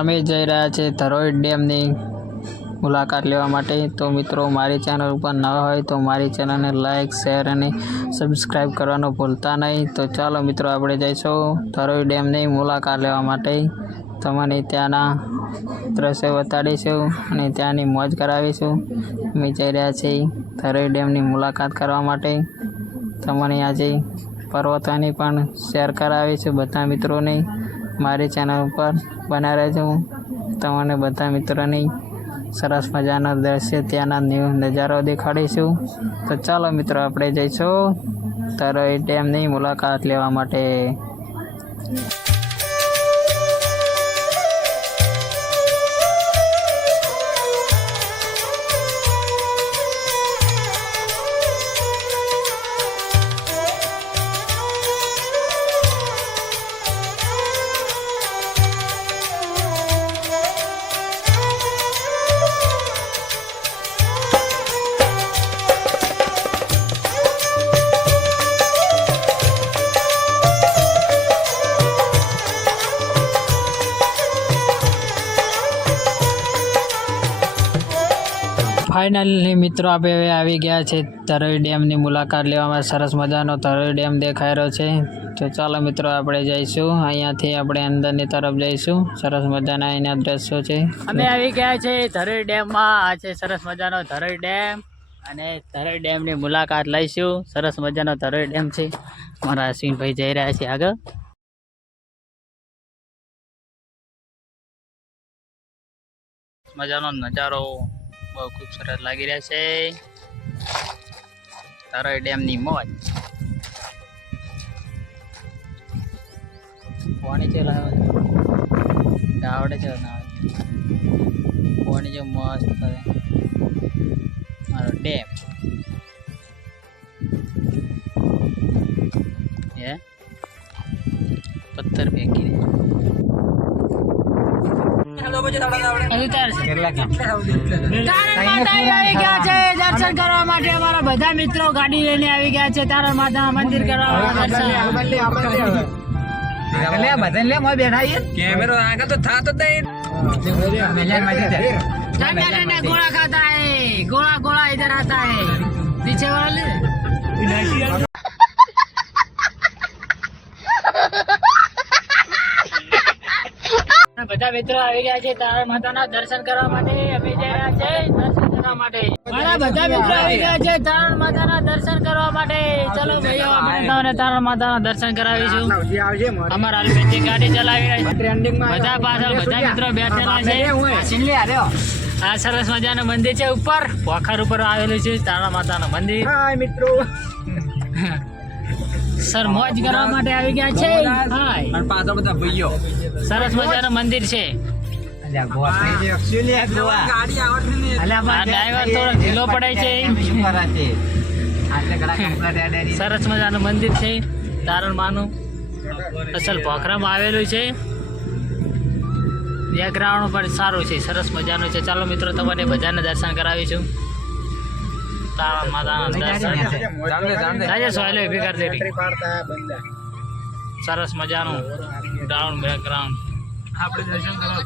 અમે જઈ રહ્યા છીએ ધરોઈ ડેમની મુલાકાત લેવા માટે। તો મિત્રો મારી ચેનલ ઉપર નવા હોય તો મારી ચેનલને લાઈક શેર અને સબસ્ક્રાઈબ કરવાનું ભૂલતા નહીં। તો ચાલો મિત્રો આપણે જઈશું ધરોઈ ડેમની મુલાકાત લેવા માટે। તમને ત્યાંના દ્રશ્યો બતાડીશું અને ત્યાંની મોજ કરાવીશું। અમે જઈ રહ્યા છીએ ધરોઈ ડેમની મુલાકાત કરવા માટે। તમને આજે પર્વતોની પણ શેર કરાવીશું બધા મિત્રોને। મારી ચેનલ ઉપર બના રહેજો। તમને બધા મિત્રોની સરસ મજાના દ્રશ્ય ત્યાંના નજારો દેખાડીશું। તો ચાલો મિત્રો આપણે જઈશું ધરોઈ ડેમની મુલાકાત લેવા માટે। ફાઇનલી મિત્રો આપણે હવે આવી ગયા છે ધરોઈ ડેમની મુલાકાત લેવામાં। સરસ મજાનો ધરોઈ ડેમ દેખાઈ રહ્યો છે। તો ચાલો મિત્રો આપણે જઈશું અહીંયાથી આપણે અંદરની તરફ જઈશું। સરસ મજાના એના દ્રશ્યો છે। અમે આવી ગયા છે ધરોઈ ડેમમાં। આ છે સરસ મજાનો ધરોઈ ડેમ અને ધરોઈ ડેમની મુલાકાત લઈશું। સરસ મજાનો ધરોઈ ડેમ છે। મારા અશ્વિનભાઈ જઈ રહ્યા છે આગળ। મજાનો નજારો બહુ ખૂબસૂરત લાગી રહ્યા છે। ધરોઈ ડેમની મોજ। પાણી છે આવડે છે ના પાણી જે મસ્ત મારો ડેમ હે પથ્થર ફેંકી દર્શન કરવા માટે અમારા બધા મિત્રો ગાડી લઈને આવી ગયા છે તારા માતાના મંદિર કરવા। गोला खाता है गोला गोला इधर आता है पीछे वाले બધા મિત્રો આવી ગયા છે તારા માતાના દર્શન કરવા માટે। અમે જઈ રહ્યા છે દર્શન કરવા માટે। મારા બધા મિત્રો આવી ગયા છે તારા માતાના દર્શન કરવા માટે। ચલો ભાઈઓ આપણે તારા માતાના દર્શન કરાવીશું। અમારા અલ્પેશજી ગાડી ચલાવી રહ્યા છે। બધા પાછળ બધા મિત્રો બેઠેલા છે। આ સરસ મજાનું મંદિર છે ઉપર પોખર ઉપર આવેલું છે તારા માતાનું મંદિર। મિત્રો સર મોજ કરવા માટે આવી ગયા છે। હાય પાછળ બધા ભાઈઓ સરસ મજાનું મંદિર છે। ડ્રાઈવર થોડો ઢીલો પડે છે। સરસ મજાનું મંદિર છે તારણ માનું અસલ પોખરામાં આવેલું છે। બેકગ્રાઉન્ડ પણ સારું છે સરસ મજાનું છે। ચાલો મિત્રો તમને બધાને દર્શન કરાવીશું તારણ માતાના દર્શન। સરસ મજાનું ગ્રાઉન્ડ બેકગ્રાઉન્ડ આપણે દર્શન કરવા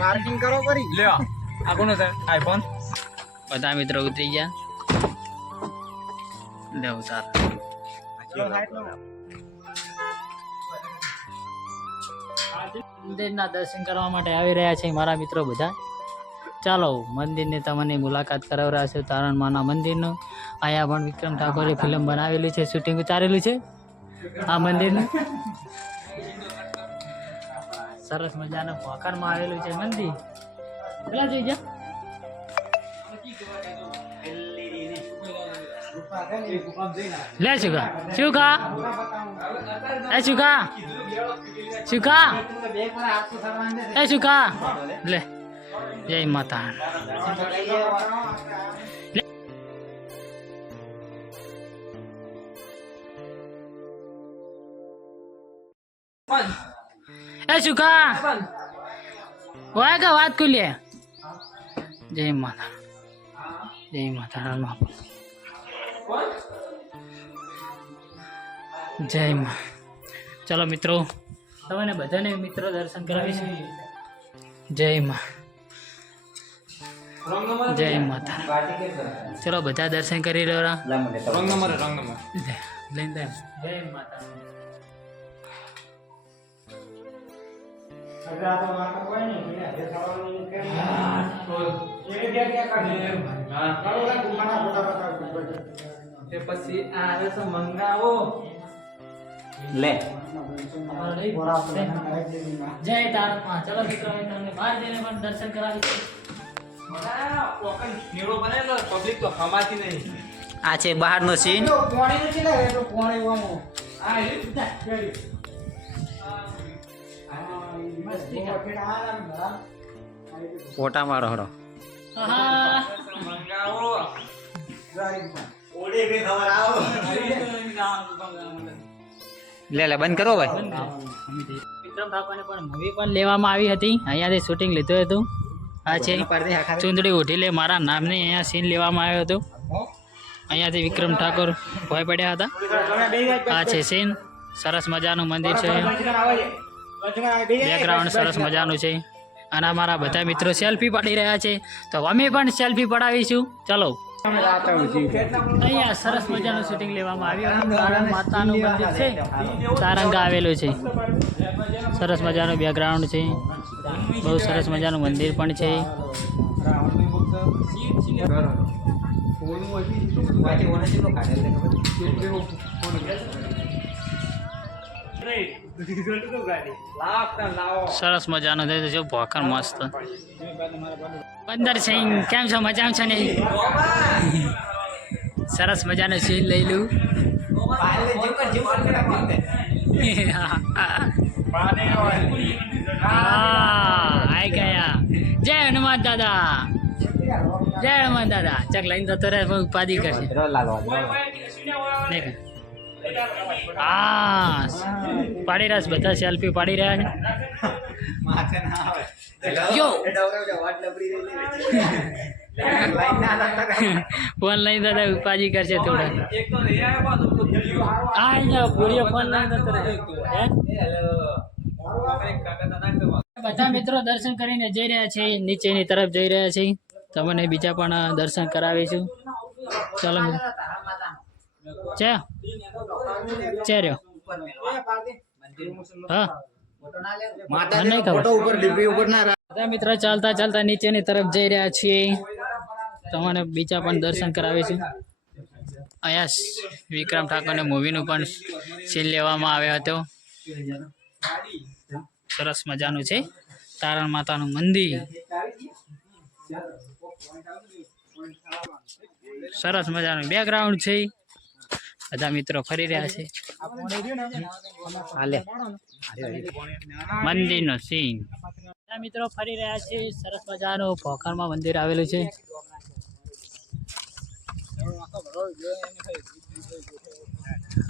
પાર્કિંગ કરો કરી લ્યો આ કોનો છે આઈફોન। બધા મિત્રો ઉતરી ગયા લે ઉતાર। મંદિરના દર્શન કરવા માટે આવી રહ્યા છે મારા મિત્રો બધા। ચાલો મંદિરની તમને મુલાકાત કરાવરા છે તારણ માના મંદિરનું। અહીંયા પણ વિક્રમ ઠાકોરે ફિલ્મ બનાવેલી છે શૂટિંગ ઉતારેલું છે આ મંદિરનું। સરસ મજાનું પોખરમાં આવેલું છે મંદિર। પેલા જોઈ જા લે શુકા શુકા એ શુકા શુકા એ શુકા લે જય માતા। એ શુકા હોય કે વાત કરી લે। જય માતા જય માતા જય માં। ચાલો મિત્રો તમને બધાને મિત્રો દર્શન કરાવીશું. જય માં, જય માતા. ચલો બધા દર્શન કરી રહ્યા. જય માતા. પછી આ મંગાવો લે જય તારકમાં. ચલો મિત્રો તમને બહાર જઈને પણ દર્શન કરાવીશું. પબ્લિક તો હમાતી નહીં. આ છે બહારનો સીન. ફોટા મારો હડો. મંગાવો લે લે બંધ કરો ભાઈ. વિક્રમ ઠાકોરને પણ મૂવી પણ લેવામાં આવી હતી. અહીંયાથી શૂટિંગ લીધું હતું. આ છે ચુંદડી ઉઠી લે મારા નામની અહીંયા સીન લેવામાં આવ્યો હતો. અહીંયાથી વિક્રમ ઠાકોર ભોય પડ્યા હતા. આ છે સીન. સરસ મજાનું મંદિર છે. બેકગ્રાઉન્ડ સરસ મજાનું છે. અને અમારા બધા મિત્રો સેલ્ફી પાડી રહ્યા છે, તો અમે પણ સેલ્ફી પડાવીશું. ચલો અહીંયા સરસ મજાનું શૂટિંગ લેવામાં આવ્યું. તારંગ માતાનું મંદિર છે, તારંગા આવેલું છે. સરસ મજાનું બેકગ્રાઉન્ડ છે. બહુ સરસ મજાનું મંદિર પણ છે. સરસ મજાનું છે. જો ભોકર મસ્ત. બંદર સિંહ કેમ છો? મજામાં છે ને? સરસ મજાનું સીન લઈ લઉં. આઈ ગયા. જય હનુમાન દાદા, જય હનુમાન દાદા. ચક લઈને જતો રહે, ઉપાધિ કરશે. હા પાડી રહ્યા છે બધા, સેલ્ફી પાડી રહ્યા છે. ફોન લઈને દાદા ઉપાજી કરશે થોડા. ફોન લઈને બધા મિત્રો દર્શન કરીને જઈ રહ્યા છે. નીચેની તરફ જઈ રહ્યા છે. તમને બીજા પણ દર્શન કરાવીશું. ચાલો છે રહ્યો. હા મિત્રો ચાલતા ચાલતા નીચેની તરફ જઈ રહ્યા છીએ. તમને બીજા પણ દર્શન કરાવીશું. અહીંયા વિક્રમ ઠાકોરને મૂવીનું પણ સીન લેવામાં આવ્યો હતો. સરસ મજાનું છે. તારણ માતાનું મંદિર સરસ મજાનું બેકગ્રાઉન્ડ છે. બધા મિત્રો ફરી રહ્યા છે. મંદિરનો સીન. બધા મિત્રો ફરી રહ્યા છે. સરસ મજાનું ભોખરમાં મંદિર આવેલું છે.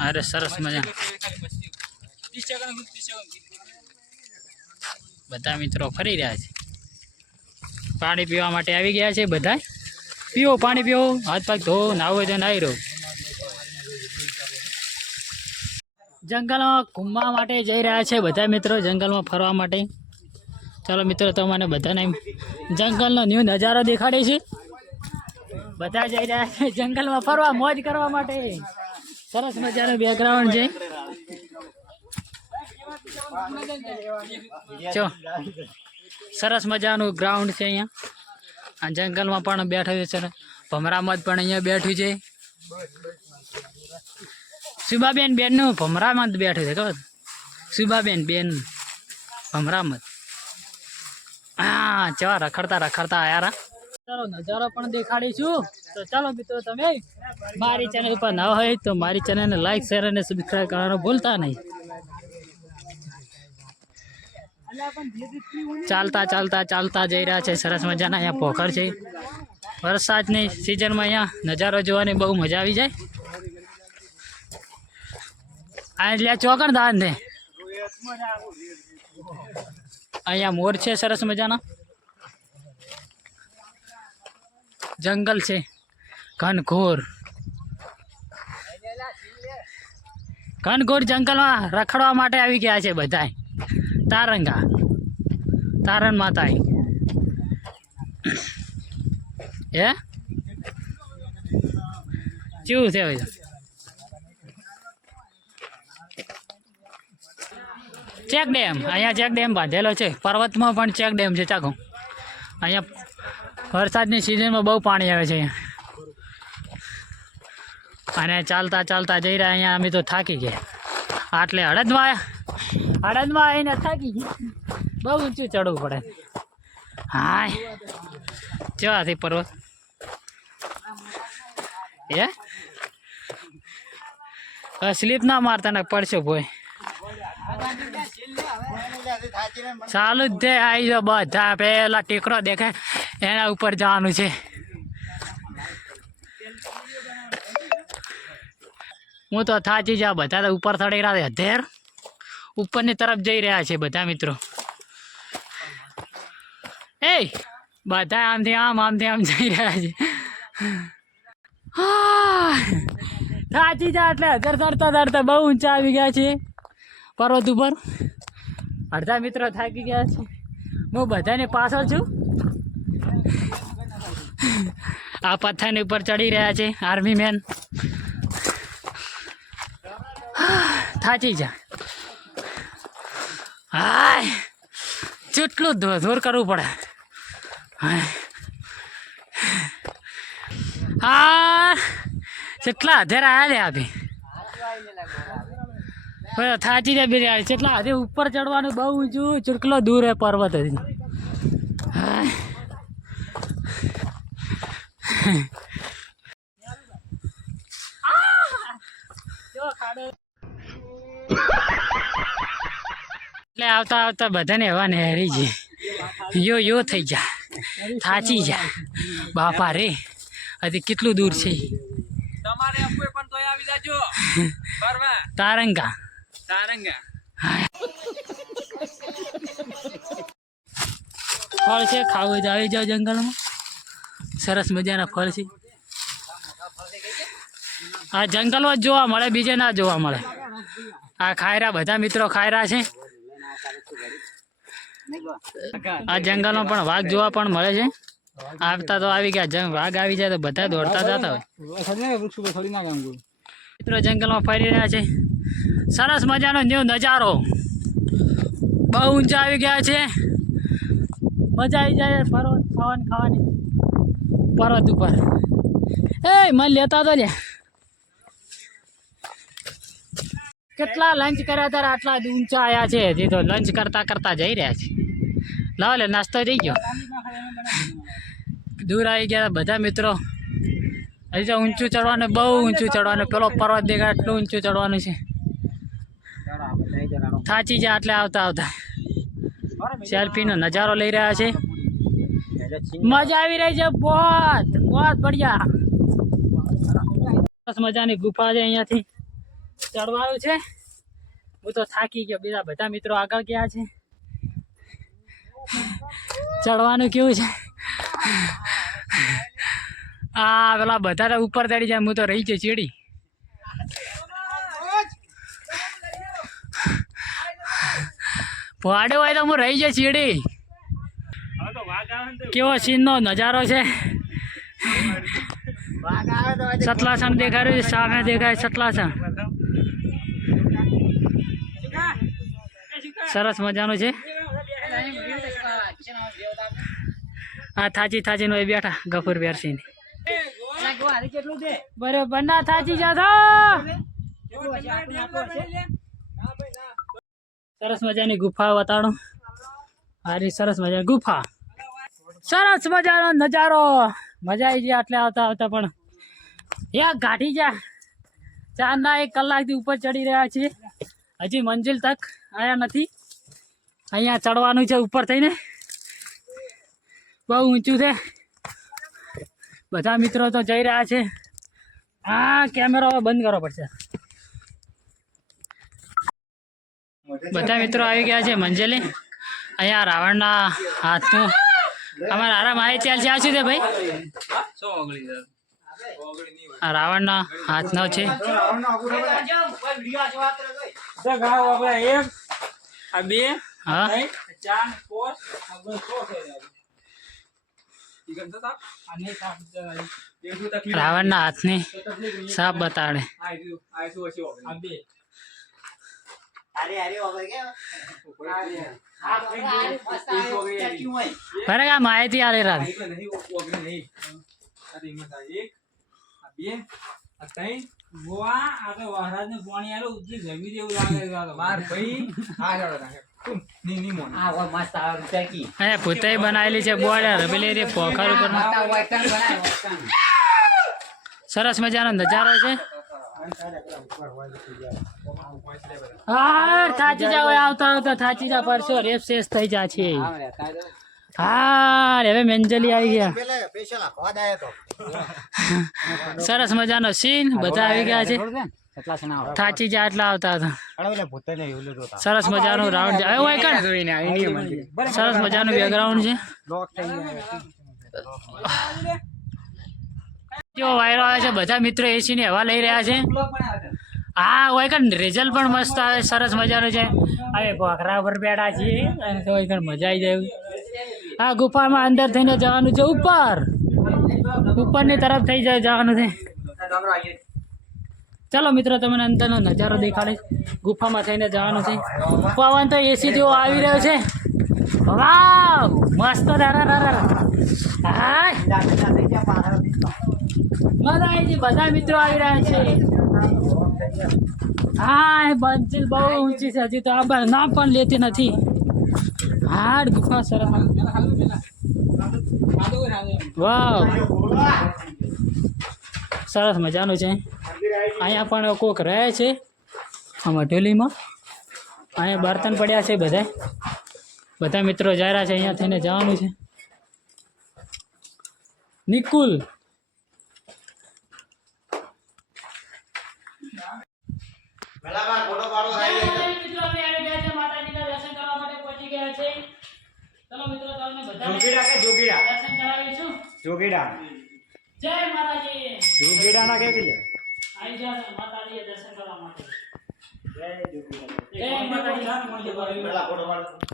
અરે સરસ મજા. બધા મિત્રો ફરી રહ્યા છે. પાણી પીવા માટે આવી ગયા છે. બધા પીવો, પાણી પીવો, હાથ પગ ધો, નાવો જો નાહી રહો. જંગલમાં ઘૂમવા માટે જઈ રહ્યા છે બધા મિત્રો, જંગલમાં ફરવા માટે. ચાલો મિત્રો તમને બધાને જંગલનો ન્યૂ નજારો દેખાડે છે. બધા જઈ રહ્યા છે જંગલમાં ફરવા, મોજ કરવા માટે. સરસ મજાનું બેકગ્રાઉન્ડ છે. જો સરસ મજાનું ગ્રાઉન્ડ છે અહીંયા. આ જંગલમાં પણ બેઠું છે. ભમરામાં પણ અહીંયા બેઠું છે. સુબાબેન બેનનું ભમરામાં જ બેઠું છે. ખબર? સુબાબેન બેન ભમરામાં. હા ચવા રખડતા રખડતા આયા. ચાલો નજારો પણ દેખાડીશું. તો ચાલો મિત્રો તમે મારી ચેનલ પર ન હોય તો મારી ચેનલને લાઈક, શેર અને સબસ્ક્રાઈબ કરવાનું ભૂલતા નહીં. ચાલતા ચાલતા ચાલતા જઈ રહ્યા છે. સરસ મજાના અહીંયા પોખર છે. વરસાદની સિઝનમાં અહીંયા નજારો જોવાની બહુ મજા આવી જાય. આ એટલે ચોકણ દાન ને અહીંયા મોર છે સરસ મજાના. જંગલ છે ઘનઘોર. ઘનઘોર જંગલમાં રખડવા માટે આવી ગયા છે બધાય. તારંગા તારણ માતા હે કેવું છે હવે? ચેક ડેમ, અહીંયા ચેક ડેમ બાંધેલો છે. પર્વતમાં પણ ચેક ડેમ છે. ચાખો અહીંયા વરસાદની સિઝનમાં બહુ પાણી આવે છે અહીંયા. અને ચાલતા ચાલતા જઈ રહ્યા. અહીંયા અમે તો થાકી ગયા. આટલે હળદમાં આવીને થાકી ગયા. બહુ ઊંચું ચડવું પડે. હાય કેવાથી પર્વત સ્લીપ ના મારતા ને પડશો ભાઈ. ચાલુ જ છે. આવી જાઓ બધા. પેલા ટેકરો દેખાય એના ઉપર જવાનું છે. હું તો થાચી જા. બધા તો ઉપર ચડી રહ્યા છે. અધેર ઉપરની તરફ જઈ રહ્યા છે બધા મિત્રો. એ બધા આમથી આમ જઈ રહ્યા છે. થાચી જા એટલે અધેર ચડતા બહુ ઊંચા આવી ગયા છે પર્વત ઉપર. અડધા મિત્રો થાકી ગયા છે. હું બધાને પાછળ છું. આ પથ્થરની ઉપર ચડી રહ્યા છે આર્મી મેન. થાચી જા. હાય જેટલું ધોર કરવું પડે. હા કેટલા અધેરા આવ્યા લે આપી થાચી જાય બે. કેટલા હજે ઉપર ચડવાનું બહુ ઊંચું. ચૂટકલો દૂર હે પર્વત હજી. એટલે આવતા આવતા બધાને હવા નેહરી છે. યો થઈ જા. થાચી જા બાપા રે. હજી કેટલું દૂર છે? તમારે આપવું પણ તોય આવી જાજો ફરવા. તારંગા ફળ છે. ખાવું જ આવી જાઓ જંગલમાં. સરસ મજાના ફળ છે. આ જંગલમાં જ જોવા મળે, બીજે ના જોવા મળે. આ ખાયરા બધા મિત્રો ખાયરા છે. આ જંગલમાં પણ વાઘ જોવા પણ મળે છે. આવતા તો આવી ગયા. વાઘ આવી જાય તો બધા દોડતા જતા હોય. મિત્રો જંગલમાં ફરી રહ્યા છે. સરસ મજાનો ન્યૂ નજારો. બહુ ઊંચા આવી ગયા છે. મજા આવી જાય પર્વત ખાવાની પર્વત ઉપર. એ મને લેતા તો લે. કેટલા લંચ કર્યા ત્યારે આટલા ઊંચા આવ્યા છે. હજી તો લંચ કરતા જઈ રહ્યા છે. લાવ લે નાસ્તો થઈ ગયો. દૂર આવી ગયા બધા મિત્રો. હજી તો ઊંચું ચડવાનું, બહુ ઊંચું ચડવાનું. પેલો પર્વત દેખાય એટલું ઊંચું ચડવાનું છે. થાચી જાય એટલે આવતા સેલ્ફીનો નજારો લઈ રહ્યા છે. મજા આવી રહી છે. બહુ બઢિયા. સરસ મજાની ગુફા છે. અહીંયાથી ચડવાનું છે. હું તો થાકી ગયો. બીજા બધા મિત્રો આગળ ગયા છે. ચડવાનું કેવું છે? આ પેલા બધા ઉપર ચડી જાય. હું તો રહી છે ચીડી. ભાડે હોય તો હું રહી જાય ચીડી. કેવો સીનનો નજારો છે. સતલાસણ દેખાય. સામે દેખાય સતલાસણ. સરસ મજાનું છે. આ થાચી નો બેઠા ગફુર બેરસિંહ. બરોબર ના થાચી જા. સરસ મજાની ગુફા બતાડો. હારી સરસ મજાની ગુફા. સરસ મજાનો નજારો. મજા આવી જાય. આટલે આવતા પણ એક ગાંઠી જા. 1 કલાકથી ઉપર ચડી રહ્યા છીએ. હજી મંજિલ તક આયા નથી. અહીંયા ચડવાનું છે ઉપર થઈને. બહુ ઊંચું છે. બધા મિત્રો તો જઈ રહ્યા છે. હા કેમેરો બંધ કરવો પડશે. બધા મિત્રો આવી ગયા છે મંજિલે. અહીંયા રાવણના હાથનું અમારા આરામ આવે ચાલ છે. આ શું છે ભાઈ? આ રાવણના હાથનો છે. હા રાવણના હાથની સાપ બતાડે. બરાબર આ માહિતી આલે રાત પોતે બનાવેલી છે બોર્ડર પેલી પોખર ઉપર સરસ મજાનો નજારો છે. હા થાચી જાવ આવતા આવતા થાચી જા પરસો રેપ શેષ થઈ જા છે. હા હવે મેંજલી આવી ગયા. સરસ મજાનો સીન બધા આવી ગયા છે. થાચી જા એટલા આવતા હતા. સરસ મજાનું રાઉન્ડ સરસ મજાનું બેકગ્રાઉન્ડ છે. જો વાયરો આવે છે બધા મિત્રો એસી ની હવા લઈ રહ્યા છે. હા હોય કણ રિઝલ્ટ પણ મસ્ત આવે સરસ મજાનું છે. હવે પોખરા પર બેઠા છીએ અને તો કણ મજા આવી જાય. આ ગુફામાં અંદર થઈને જવાનું છે ઉપરની તરફ થઈ જાય જવાનું છે. ચલો મિત્રો તમને અંદરનો નજારો દેખાડીશ. ગુફામાં થઈને જવાનું છે. પવન તો એસી જેવો આવી રહ્યો છે. વાવ મસ્ત મજા આવી છે. બધા મિત્રો આવી રહ્યા છે. હા એ બંચીલ બહુ ઊંચી છે હજી તો આ નામ પણ લેતી નથી. હાડ ગુફા સરસ. વાવ સરસ મજાનું છે. અહીંયા પણ કોક રહે છે આ મઢેલીમાં. અહીંયા બર્તન પડ્યા છે બધા મિત્રો જઈ રહ્યા છે. અહીંયા થઈને જવાનું છે. નિકુલ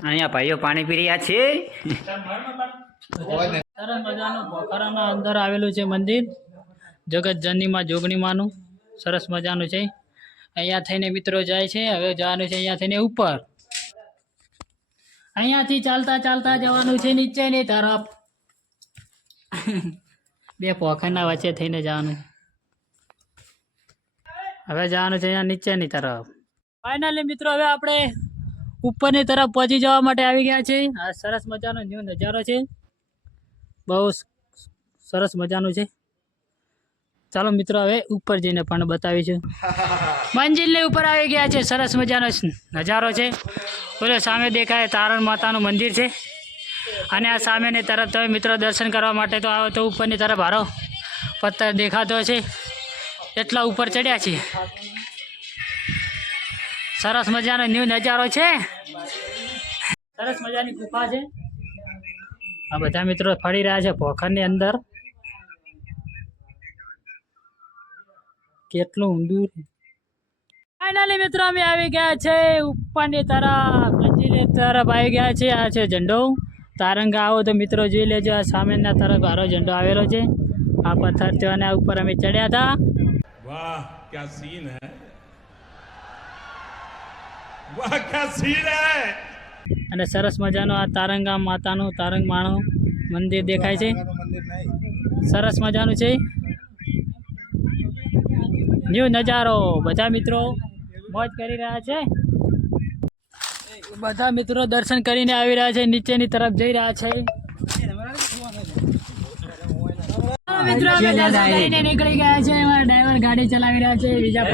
અહીંયા ભાઈઓ પાણી પી રહ્યા છે. સરસ મજાનું પોખરાના અંદર આવેલું છે મંદિર જગત જનનીમાં જોગણીમાંનું. સરસ મજાનું છે. અહીંયા થઈને મિત્રો જાય છે. હવે જવાનું છે અહીંયા થઈને ઉપર. અહીંયાથી ચાલતા ચાલતા જવાનું છે નીચેની તરફ. બે પોખરના વચ્ચે થઈને જવાનું. હવે જવાનું છે અહીંયા નીચેની તરફ. ફાઇનલી મિત્રો હવે આપણે ઉપરની તરફ પહોંચી જવા માટે આવી ગયા છે. આ સરસ મજાનો ન્યૂ નજારો છે. બહુ સરસ મજાનું છે. ચાલો મિત્રો હવે ઉપર જઈને પણ બતાવીશું. મંજિલની ઉપર આવી ગયા છે. સરસ મજાનો નજારો છે. બોલો સામે દેખાય તારણ માતાનું મંદિર છે. અને આ સામેની તરફ તમે મિત્રો દર્શન કરવા માટે તો આવો તો ઉપરની તરફ હારો પથ્થર દેખાતો છે. એટલા ઉપર ચડ્યા છીએ. સરસ મજાનો ન્યૂ નજારો છે. સરસ મજાની ગુફા છે. આ બધા મિત્રો ફરી રહ્યા છે પોખરની અંદર. કેટલું ઊંડું. ફાઇનલી મિત્રો અમે આવી ગયા છે ઉપરની તરફ. મંજિલની તરફ આવી ગયા છે. આ છે ઝંડો તારંગા. આવો તો મિત્રો જોઈ લેજો. આ સામેના તરફ હારો ઝંડો આવેલો છે. આ પથ્થર છે અને આ ઉપર અમે ચડ્યા હતા. વાહ ક્યા સીન હે, વાહ ક્યા સીન હે. અને સરસ મજાનો આ તારંગા માતાનું તારંગ માનું મંદિર દેખાય છે. સરસ મજાનું છે ન્યૂ નજારો. બધા મિત્રો મોજ કરી રહ્યા છે. બધા મિત્રો દર્શન કરીને આવી રહ્યા છે. નીચેની તરફ જઈ રહ્યા છે. મિત્રો અમે દર્શન કરીને નીકળી ગયા છે. ડ્રાઈવર ગાડી ચલાવી રહ્યા છે. બીજા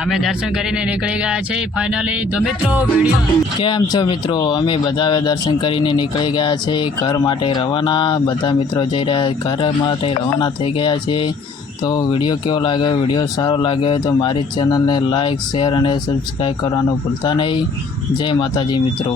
અમે દર્શન કરીને નીકળી ગયા છે ફાઇનલી. તો મિત્રો વિડીયો કેમ છો મિત્રો? અમે બધા હવે દર્શન કરીને નીકળી ગયા છે ઘર માટે રવાના. બધા મિત્રો જઈ રહ્યા ઘર માટે રવાના થઈ ગયા છે. તો વિડીયો કેવો લાગ્યો? વિડીયો સારો લાગ્યો તો મારી ચેનલને લાઇક શેર અને સબસ્ક્રાઈબ કરવાનું ભૂલતા નહીં. જય માતાજી મિત્રો.